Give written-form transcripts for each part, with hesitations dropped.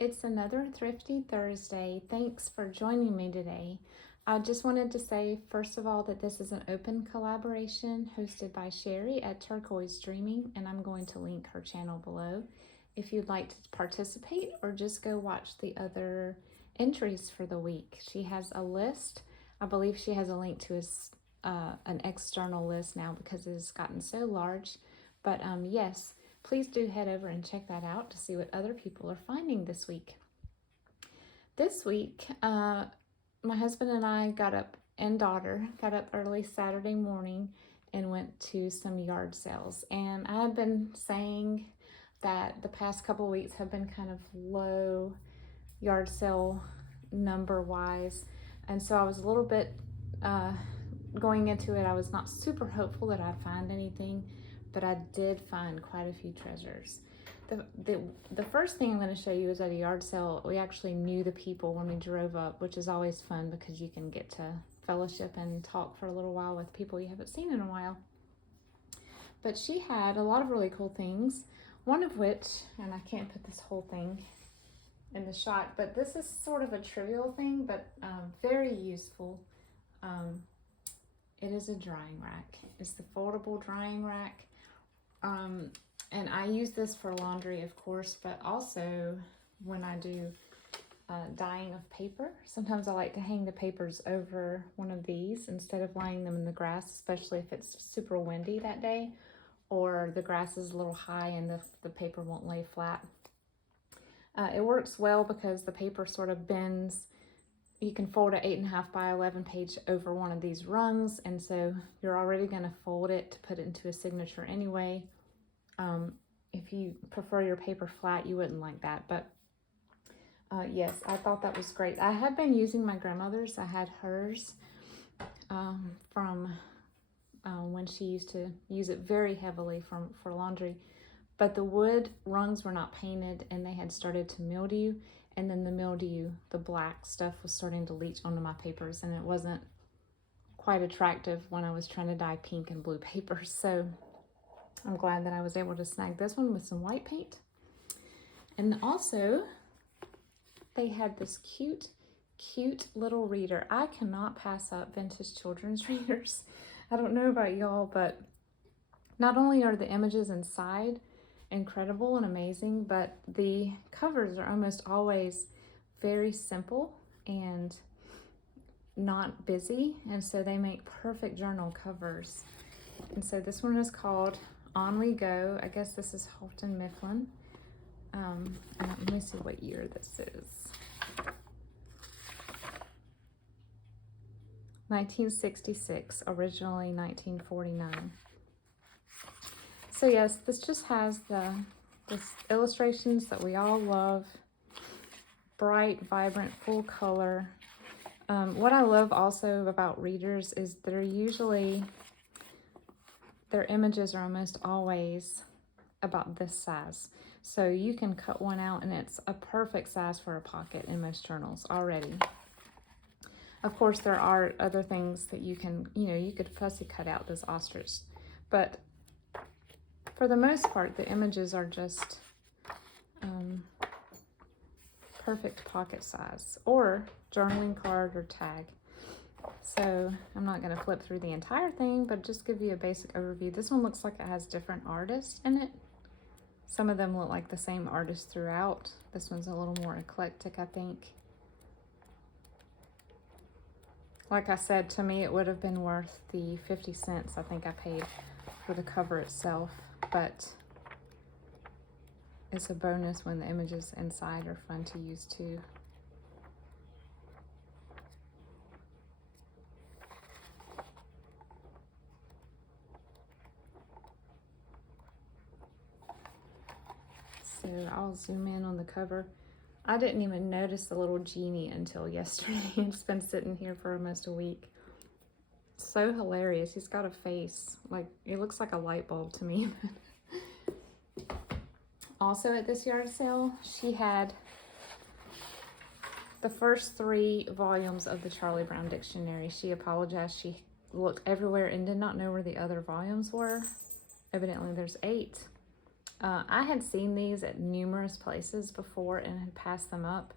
It's another Thrifty Thursday. Thanks for joining me today. I just wanted to say, first of all, that this is an open collaboration hosted by Sherry at Turquoise Dreaming, and I'm going to link her channel below if you'd like to participate or just go watch the other entries for the week. She has a list. I believe she has a link to an external list now because it has gotten so large. But yes, please do head over and check that out to see what other people are finding this week. This week, my husband and I got up early Saturday morning and went to some yard sales. And I've been saying that the past couple of weeks have been kind of low yard sale number wise. And so I was a little bit, going into it, I was not super hopeful that I'd find anything, but I did find quite a few treasures. The first thing I'm going to show you is at a yard sale. We actually knew the people when we drove up, which is always fun because you can get to fellowship and talk for a little while with people you haven't seen in a while. But she had a lot of really cool things, one of which, and I can't put this whole thing in the shot, but this is sort of a trivial thing, but very useful. It is a drying rack. It's the foldable drying rack. And I use this for laundry, of course, but also when I do dyeing of paper. Sometimes I like to hang the papers over one of these instead of laying them in the grass, especially if it's super windy that day or the grass is a little high and the paper won't lay flat. It works well because the paper sort of bends. You can fold an 8.5 by 11 page over one of these rungs, and so you're already going to fold it to put it into a signature anyway. If you prefer your paper flat, you wouldn't like that, but yes, I thought that was great. I had been using my grandmother's. I had hers from when she used to use it very heavily for laundry, but the wood rungs were not painted and they had started to mildew, and then the mildew, the black stuff, was starting to leach onto my papers, and it wasn't quite attractive when I was trying to dye pink and blue papers. So I'm glad that I was able to snag this one with some white paint. And also, they had this cute little reader. I cannot pass up vintage children's readers. I don't know about y'all, but not only are the images inside incredible and amazing, but the covers are almost always very simple and not busy, and so they make perfect journal covers. And so this one is called On We Go. I guess this is Houghton Mifflin. And let me see what year this is. 1966, originally 1949. So yes, this just has this illustrations that we all love. Bright, vibrant, full color. What I love also about readers is their images are almost always about this size. So you can cut one out and it's a perfect size for a pocket in most journals already. Of course, there are other things that you can, you could fussy cut out this ostrich, but for the most part, the images are just perfect pocket size or journaling card or tag. So I'm not going to flip through the entire thing, but just give you a basic overview. This one looks like it has different artists in it. Some of them look like the same artist throughout. This one's a little more eclectic, I think. Like I said, to me, it would have been worth the 50 cents I think I paid for the cover itself, but it's a bonus when the images inside are fun to use too. So I'll zoom in on the cover. I didn't even notice the little genie until yesterday. It's been sitting here for almost a week. So hilarious. He's got a face. Like, it looks like a light bulb to me. Also at this yard sale, she had the first 3 volumes of the Charlie Brown Dictionary. She apologized. She looked everywhere and did not know where the other volumes were. Evidently there's 8. I had seen these at numerous places before and had passed them up.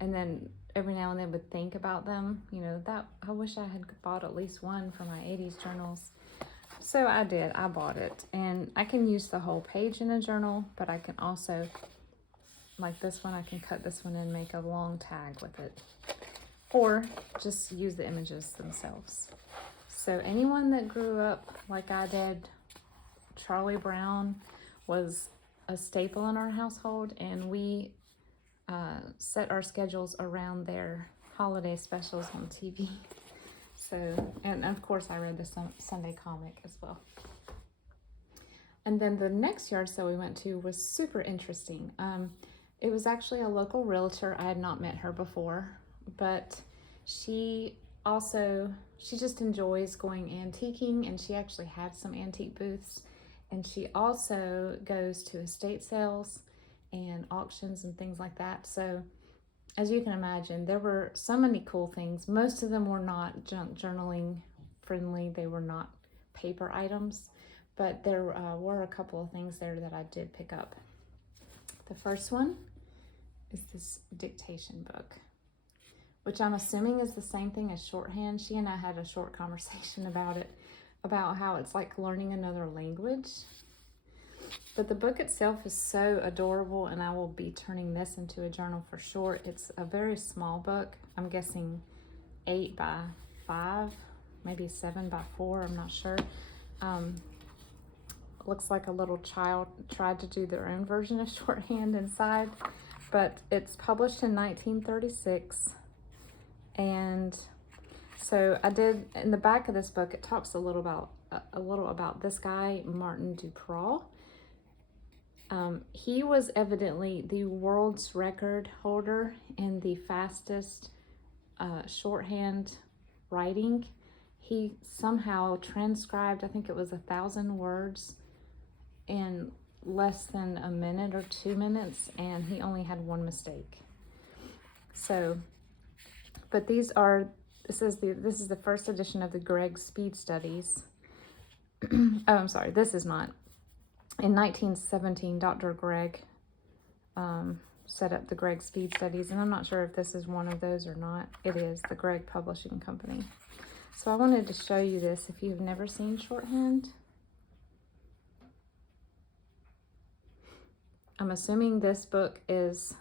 And then every now and then would think about them. You know, that I wish I had bought at least one for my 80s journals. So I did. I bought it. And I can use the whole page in a journal, but I can also, like this one, I can cut this one and make a long tag with it. Or just use the images themselves. So anyone that grew up like I did, Charlie Brown was a staple in our household, and we set our schedules around their holiday specials on TV. So, and of course I read the Sunday comic as well. And then the next yard sale we went to was super interesting. It was actually a local realtor. I had not met her before, but she just enjoys going antiquing, and she actually had some antique booths. And she also goes to estate sales and auctions and things like that. So as you can imagine, there were so many cool things. Most of them were not journaling friendly. They were not paper items, but there were a couple of things there that I did pick up. The first one is this dictation book, which I'm assuming is the same thing as shorthand. She and I had a short conversation about it, about how it's like learning another language. But the book itself is so adorable, and I will be turning this into a journal for sure. It's a very small book. I'm guessing 8 by 5, maybe 7 by 4, I'm not sure. Looks like a little child tried to do their own version of shorthand inside, but it's published in 1936. And so I did, in the back of this book, it talks a little about this guy, Martin Dupree. He was evidently the world's record holder in the fastest shorthand writing. He somehow transcribed, I think it was 1,000 words in less than a minute or 2 minutes, and he only had one mistake. So, but this is the first edition of the Gregg Speed Studies. Oh, I'm sorry, this is not. In 1917, Dr. Gregg set up the Gregg Speed Studies, and I'm not sure if this is one of those or not. It is, the Gregg Publishing Company. So I wanted to show you this if you've never seen shorthand. I'm assuming this book is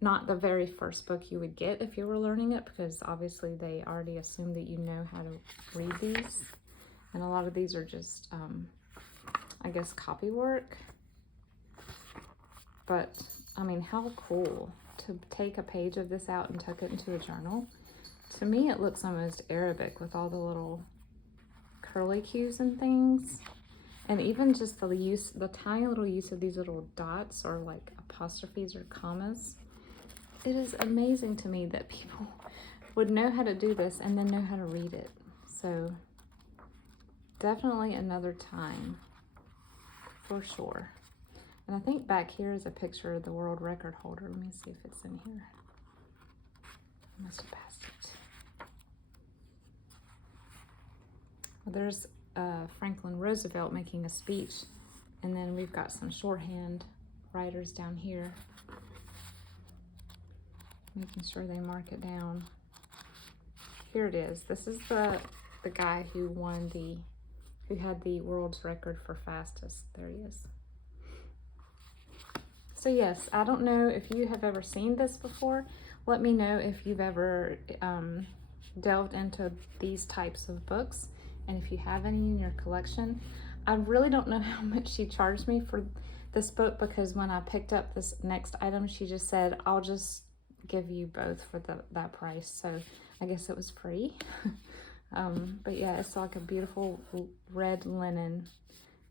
not the very first book you would get if you were learning it, because obviously they already assume that you know how to read these. And a lot of these are just, I guess, copy work. But, I mean, how cool to take a page of this out and tuck it into a journal. To me, it looks almost Arabic with all the little curly cues and things. And even just the tiny little use of these little dots or like apostrophes or commas. It is amazing to me that people would know how to do this and then know how to read it. So definitely another time, for sure. And I think back here is a picture of the world record holder. Let me see if it's in here. I must have passed it. Well, there's Franklin Roosevelt making a speech, and then we've got some shorthand writers down here, making sure they mark it down. Here it is. This is the guy who had the world's record for fastest. There he is. So yes, I don't know if you have ever seen this before. Let me know if you've ever delved into these types of books, and if you have any in your collection. I really don't know how much she charged me for this book, because when I picked up this next item, she just said, I'll just give you both for that price. So I guess it was free. But yeah, it's like a beautiful red linen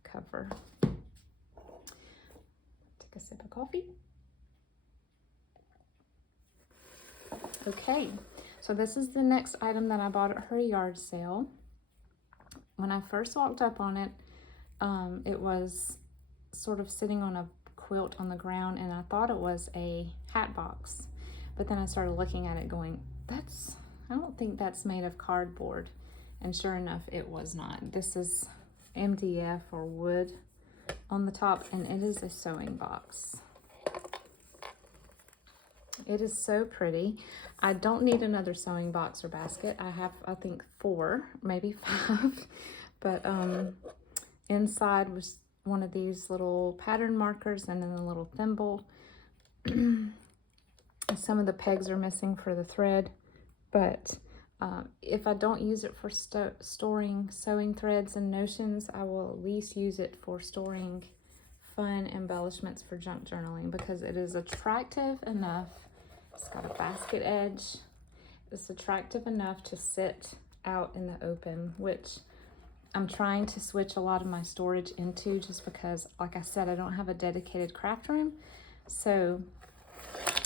cover. Take a sip of coffee. Okay, so this is the next item that I bought at her yard sale. When I first walked up on it, it was sort of sitting on a quilt on the ground, and I thought it was a hat box. But then I started looking at it going, I don't think that's made of cardboard. And sure enough, it was not. This is MDF or wood on the top, and it is a sewing box. It is so pretty. I don't need another sewing box or basket. I have, I think, 4, maybe 5. But inside was one of these little pattern markers and then a little thimble. Some of the pegs are missing for the thread, but if I don't use it for storing sewing threads and notions, I will at least use it for storing fun embellishments for junk journaling, because it is attractive enough. It's got a basket edge. It's attractive enough to sit out in the open, which I'm trying to switch a lot of my storage into, just because, like I said, I don't have a dedicated craft room. So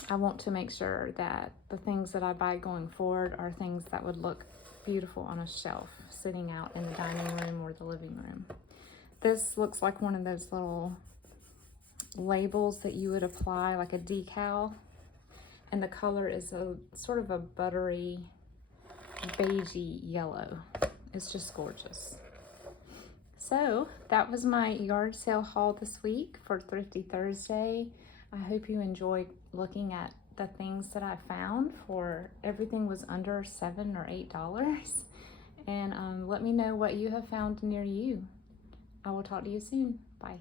I want to make sure that the things that I buy going forward are things that would look beautiful on a shelf sitting out in the dining room or the living room. This looks like one of those little labels that you would apply, like a decal. And the color is a sort of a buttery, beigey yellow. It's just gorgeous. So that was my yard sale haul this week for Thrifty Thursday. I hope you enjoyed looking at the things that I found. For everything was under $7 or $8. And let me know what you have found near you. I will talk to you soon. Bye.